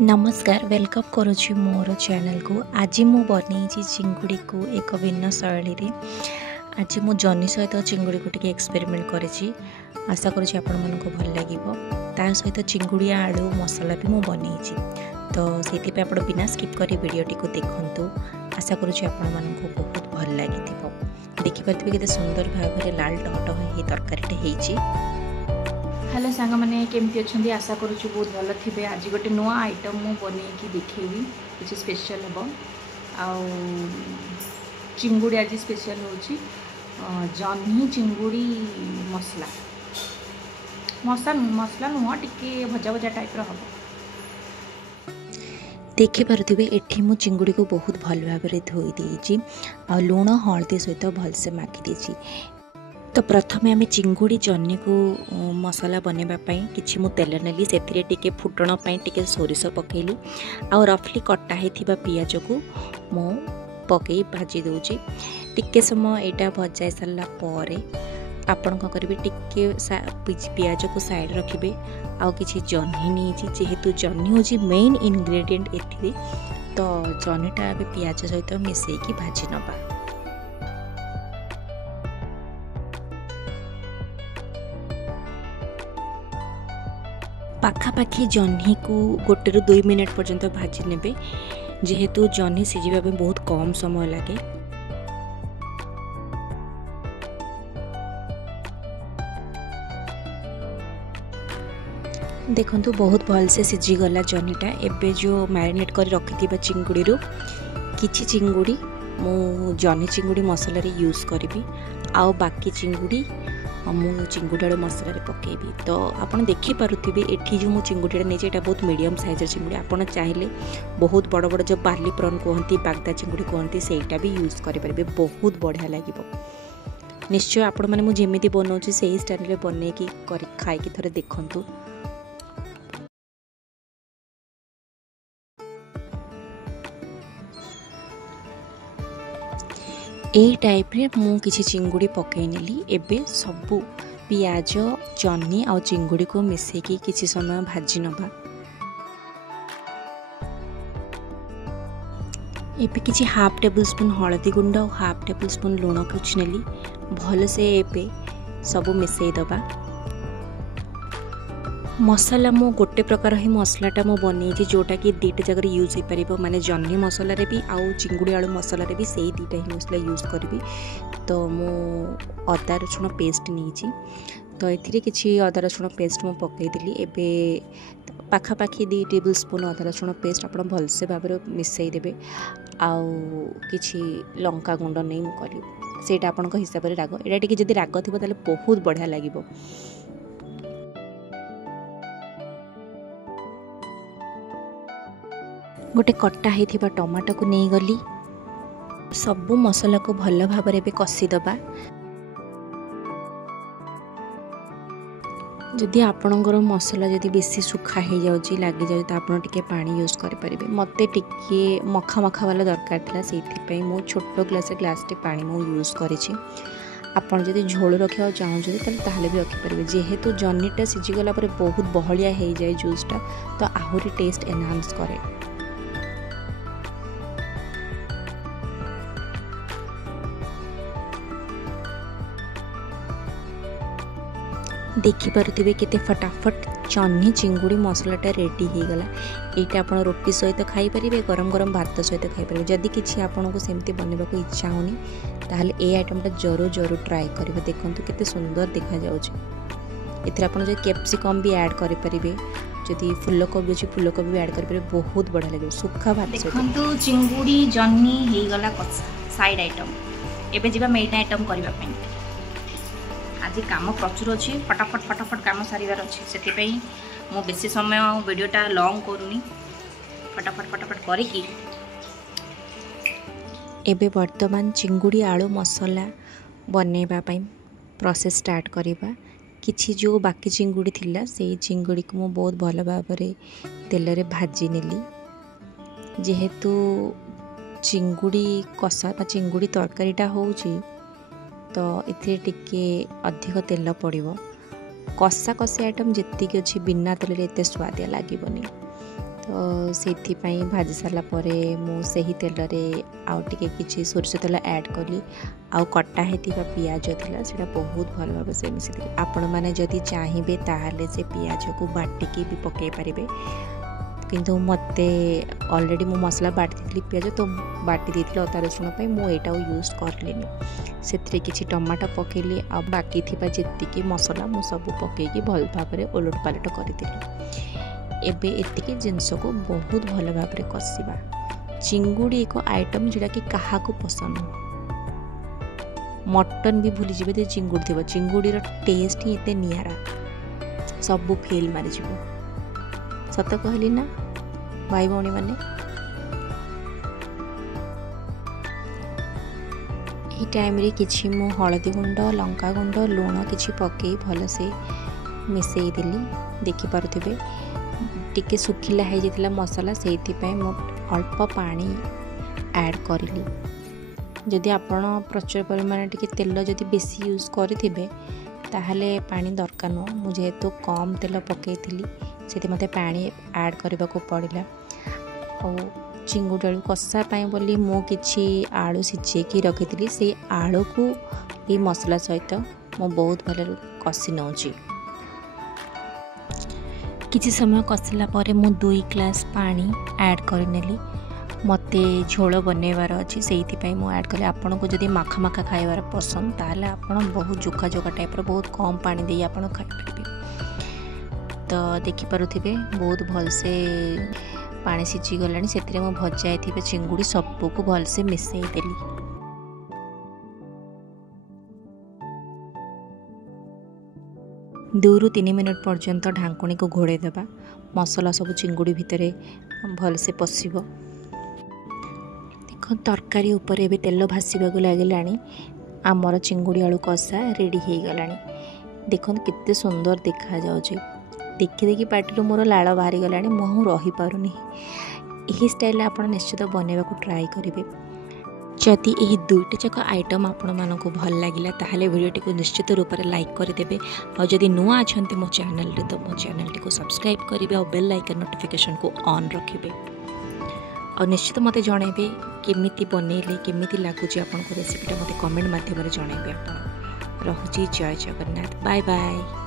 नमस्कार वेलकम करुच्ची मोर चैनल को। आज मु बन चिंगुड़ी को एक भिन्न शैली रे आज मु जनी सहित चिंगुड़ी को टिके एक्सपेरिमेंट करी। आशा करुच्ची आपण मानको भल लागिवो। ता सहित चिंगुड़ी आलू मसला भी मु बनेइछि, तो सेति पे आपण बिना स्किप करी वीडियोटी को देखंतु। आशा करुच्ची आपण मानको बहुत भल लागिथिबो। देखि परथिबे केते सुंदर भाबरे लाल टहट हे तरकारीटे हेइछि। हेलो सांग मैंने केमती अच्छा आशा करुच्छी बहुत भल थे। आज गोटे नुआ आइटम मु बनई देखी किसी स्पेशल हम चिंगुड़ी आज स्पेशल हो जह्नी चिंगुड़ी मसला मसला नुह टिके भजा भजा टाइप हम देखि पारुथिबे एठी मु चिंगुड़ी को बहुत भल भाव में धोई देइछि आ लूण हळदी सहित भलसे माखी देइछि। तो प्रथमे आम चिंगुड़ी जन्नी को मसला बनवाई किसी मु तेल नेली से टिके फुटण टिके सोरिष पकेली आ रफली कटा होता पियाज को मु पकई भाजी दूची। टिके समय यहाँ भजा सारा पर आपण कौन करेंगे टिके पियाज को साइड रखिए। आउ किसी जह्नी नहीं जेहेतु जह्नी हूँ मेन इनग्रेडिएंट एठी, तो जह्नीटा पियाज सहित मिसेकी भाजी नवा। पाखापाखि जह्नी को 1 ରୁ 2 मिनट पर्यंत भाजी नेबे, जेहेतु जह्नी सिझिबा पे बहुत कम समय लगे। देखंतु बहुत भल से सिझी गला जह्नीटा। एबे जो मैरिनेट कर रखिथिबा चिंगुड़ी रू किछि चिंगुड़ी मु जह्नी चिंगुड़ी मसला रे यूज करबी, आउ बाकी चिंगुड़ी मु चिंगुड़ी आलू मसला रे पकेबी। तो आपण देखि पारुथिबे एठी जो मु चिंगुड़ी नहीं एटा बहुत मीडियम साइज चिंगुड़ी। आपण चाहिले बहुत बड़ बड़ जो बार्ली प्रॉन कहती बागदा चिंगुड़ी कहती सेटा भी यूज करि परबे, बहुत बढ़िया लागिवो। निश्चय आपण माने मु जेमिति बनौछि सेही स्टाइल रे बनै की खाई की थरे देखंतु। यही टाइप रे मु किसी चिंगुड़ी पकई नेली। एबे सबू पियाज जह्नी आ चिंगुड़ी को मिसेकी किसी समय भाजी नबा। एबे किसी हाफ टेबल स्पून हळदी गुंड और हाफ टेबल स्पून लूण कुछ नेली। भल से एबे सबू मिसई दबा। मसला मु गोटे प्रकार ही मसलाटा मु बनई जोटा कि 2टा जगह यूज हो पार, माने जह्नी मसला रे भी आउ चिंगुड़ी आलू मसला रे भी सही 2टा ही मसला यूज करी। तो मु अदा रसुण पेस्ट नहीं, तो ये किसी अदा रसुण पेस्ट मु पकईदी। एबे पाखापाखि 2 टेबल स्पून अदा रसुण पेस्ट आप भलसे भाव मिसई देबे। आउ किछि लंका गुंड नहीं मु करी सेटा आपन हिसाब से राग एटा टिके जदि राग थिबो ताले बहुत बढ़िया लागिवो। गोटे कटा होता टमाटो को नहीं गली सबू मसला को भल भाव में कषिदबा। जदि आपणकर मसला जदि बेसी सुखा हो जाऊँगी लगी जाए तो आप टिके पानी यूज करेंगे। मत टिके मखा मखा वाला दरकार था से मु छोट ग्लासटे पानी मु यूज करी। आपन जदि झोल रखा चाहते ताहले भी रखिपारे, जेहेतु जह्नीटा सिझीगला बहुत बहलिया हो जाए जूसटा, तो आहरी टेस्ट एनहांस करे। देखि पारुथिबे केते फटाफट जह्नी चिंगुड़ी मसलाटा रेडी हो गला। यहाँ आप रोटी सहित खाई पारे, गरम गरम भात सहित खाई पारे। जदि किसी आपन को सेमती बनवा को इच्छा होनी ताहले ए आइटमटा जरूर जरूर ट्राई करिवे। देखंतु केते सुंदर देखा जाउछि। एथि आपन जे कैप्सिकम भी ऐड करि परिबे, जदि फूलकोबी अछि फूलकोबी भी ऐड करि परिबे, बहुत बढ़िया लागे सुखा भात सहित। देखंतु चिंगुड़ी जह्नी हे गला साइड आइटम। एबे जिबा मेन आइटम करबा पई। आज काम प्रचुर अच्छी, फटाफट काम सारिवार अच्छी, से मु बेसी समय वीडियोटा लॉन्ग करूनी, फटाफट करी। एबे वर्तमान चिंगुड़ी आलू मसला बनैबा पई प्रोसेस स्टार्ट करिबा। किछि जो बाकी चिंगुड़ी थिला से चिंगुड़ी को मु बहुत भल भाव में तेल रे भाजी नेली। जेहेतु चिंगुड़ी कषा चिंगुड़ी तरकारीटा होउची तो इथे टिके अधिक तेल पड़ो। कषा कषी आइटम जीक अच्छी बिना तेल एत स्वादिया लगे। तो से भाजी सारा मुझे तेल आउ टे कि सोरिष तेल ऐड कली आउ कटा होता पियाज था से बहुत भल भाव से मिसी आपण मैंने जदि चाहिए ताहले से पियाज को बाटिकी भी पकई पारे किंतु मत ऑलरेडी मो मसला बाटी दी पियाज तो बाटी दी अदा रसुण मुझा यूज करलिनी से किसी टमाटो पकेली आ बाकी थी जी मसला मु सब पकईकी भल भाव ओलट पालट करी एबे एतिकी जिनस को बहुत भल भाव कषा चिंगुड़ी एक आइटम जोटा कि क्या पसंद मटन भी भूली जी चिंगुड़ी थी चिंगुड़ी टेस्ट ही एते नियारा सब फेल मारी सत कहली ना भाई भौणी मैंने यही टाइम रे किछि मु हलदी गुंड लंका गुंड लुण किछि पकई भल से मिसई देली देखि पारुथिबे टिके सुखिला हो जाता मसला से मु अल्प पानी ऐड करी जदि आपण प्रचुर परिमाण टिके तेल जदि बेसी यूज करेंगे ताहले पानी दरकार नुह मुझे तो कम तेल पकई से मते पानी ऐड करने को पड़ा और चिंगुड़ी आलू कषा बोली मु किछि आलू सिझेकी रखी से आलू को ये मसला सहित मु बहुत भल कषि नौची किछि समय कषिला परे मु 2 ग्लास पानी ऐड करनेली मते झोल बनैबार अच्छी से मु ऐड कली आपन को जदि माखा माखा खाइबार पसंद ताहले आपन बहुत जोखा जोखा टाइप बहुत कम पानी दे आपन खाई पारिबे तो देखि पारुथिबे बहुत भल से पानी सिझी गलानी सेतिरे मु भजा थिबे चिंगुड़ी सबको भल से मिसई देली दूरु 3 मिनट पर्यंत ढांकुणी को घोड़े देबा मसला सब चिंगुड़ी भितरे भल से पशिबो देखो तरकारी ऊपर एबे तेल भासीबा को लागिलानी आमर चिंगुड़ी आलू कषा रेडी हो गलानी देखो कितने सुंदर देखा जाउछे देखि देखि पार्टी मोर लाड़ बाहरी गलानी मु रही पारुनी यही स्टाइल आप निश्चित बनैबा को ट्राई करेंगे जदि यही दुईटा जाक आइटम आपण मानक भल लगिला ताहले वीडियोटी को निश्चित रूप से लाइक करदेवे और जदि नुआ अच्छा मो चैनल तो मो चैनल को सब्सक्राइब करेंगे और बेल आइकन नोटिफिकेशन को ऑन रखिए और निश्चित मते जनइबे केमिति बनैले केमिति लागुची आपन को रेसिपीटा मते कमेंट माध्यम रे जनइबे आपन रहुची जय जगन्नाथ बाय बाय।